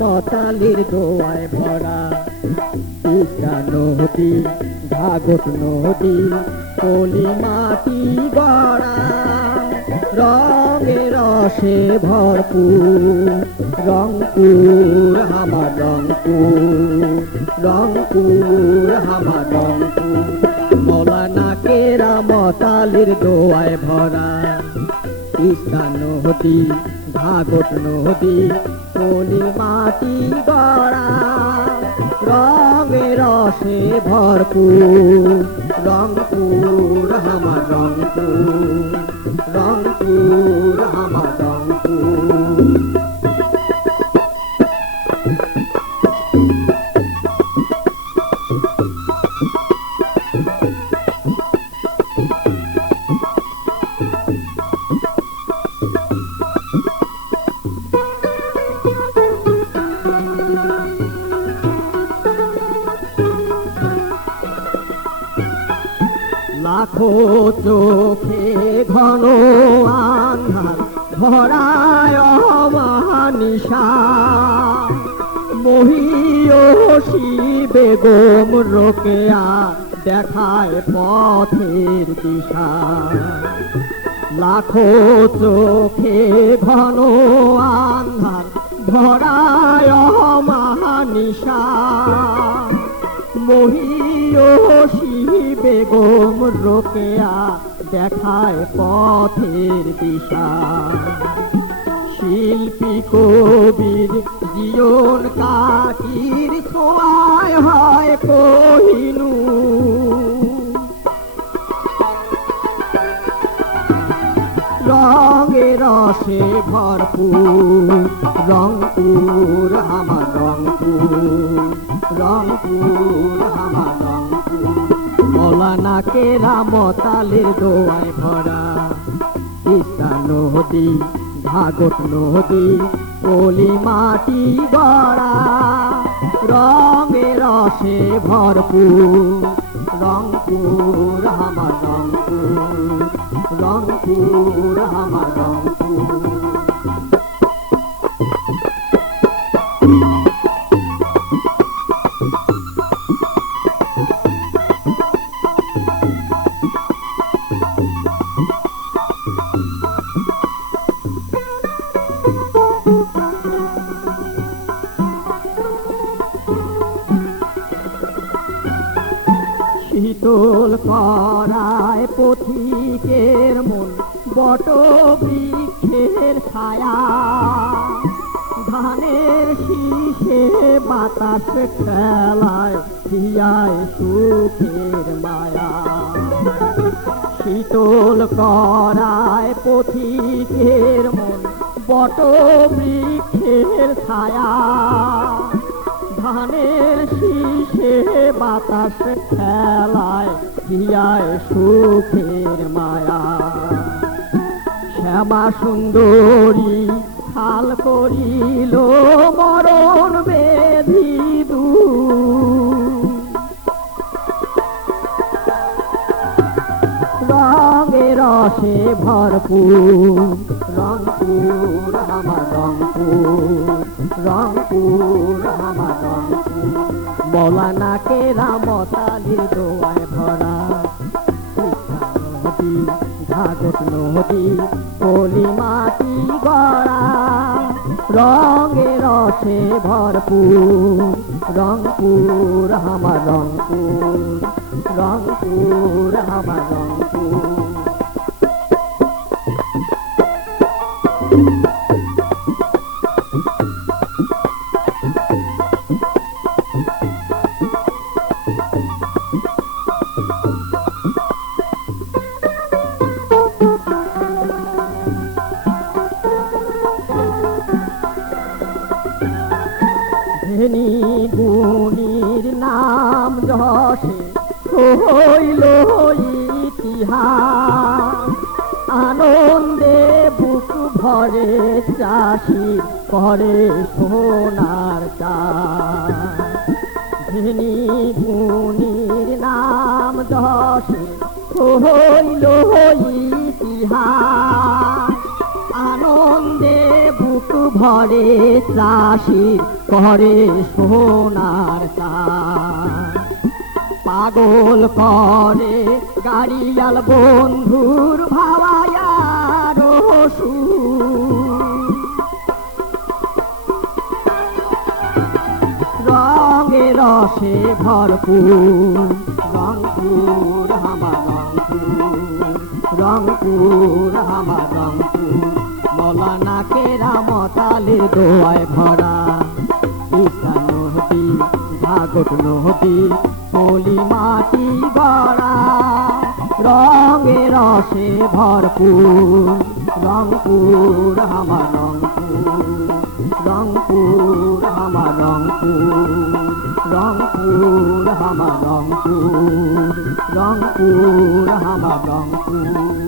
মতালির দোয়ায় ভরা তিস্তা নদী, ঘাঘট নদী, পলি মাটি গড়া, রঙে রসে ভরপুর রংপুর আমার রংপুর, রংপুর আমার রংপুর। মৌলানা কেরামতালির দোয়ায় ভরা তিস্তা নদী, ঘাঘট নদী, পলি মাটি গড়া, রঙে রসে ভরপুর রংপুর আমার রংপুর, রংপুর আমার রংপুর। লাখো চোখে ঘন আন্ধার ভরায় অমানিশা, মহিয়সী বেগম রোকেয়া দেখায় পথের দিশা। লাখো চোখে ঘন আন্ধার ভরায় অমানিশা, মহিয়সী বেগম রোকেয়া দেখায় পথের দিশা। শিল্পী কবির জীবন কাটির ছোঁয়ায় হয় কোহিনূর, রঙে রসে ভরপুর রংপুর আমার রংপুর, রংপুর আমার রংপুর। মৌলানা কেরামতালির দোয়ায় ভরা তিস্তা নদী, ঘাঘট নদী, পলি মাটি গড়া, রঙে রসে ভরপুর রংপুর আমার রংপুর, রংপুর আমার রংপুর। শীতল করায় পথিকের মন বট বৃক্ষের ছায়া, ধানের শীষে বাতাস খেলায় হিয়ায় সুখের মায়া। শীতল করায় পথিকের মন বট বৃক্ষের ছায়া, ধানের শীষে বাতাস খেলায় হিয়ায় সুখের মায়া। শ্যামা সুন্দরী হাল করিল মরণ বেধি দূর, রঙে রসে ভরপুর রংপুর আমার রংপুর, রংপুর আমার রংপুর। মৌলানা কেরামতালির দোয়ায় ভরা তিস্তা নদী, ঘাঘট নদী, পলি মাটি গড়া, রঙে রসে ভরপুর রংপুর আমার রংপুর, রংপুর আমার রংপুর। ধনী গুণীর নাম যশে হইল ইতিহাস, আনন্দে বুক ভরে চাষি করে সোনার চাষ। ধনী গুণীর নাম যশে হইল ইতিহাস, আনন্দে বুক ভরে চাষি করে সোনার চাষ। পাগল করে গাড়িয়াল বন্ধুর ভাওয়ায়া রসু, রঙে রসে ভরপুর রংপুর আমার রংপুর, রংপুর আমার রংপুর। মৌলানা কেরামতালে দোয়ায় ভরা তিস্তা নদী ভাগত নদী পলি মাটি গড়া, রঙে রসে ভরপুর রংপুর আমার রংপুর, রংপুর আমার রংপুর, রংপুর আমার রংপুর, রংপুর আমার রংপুর।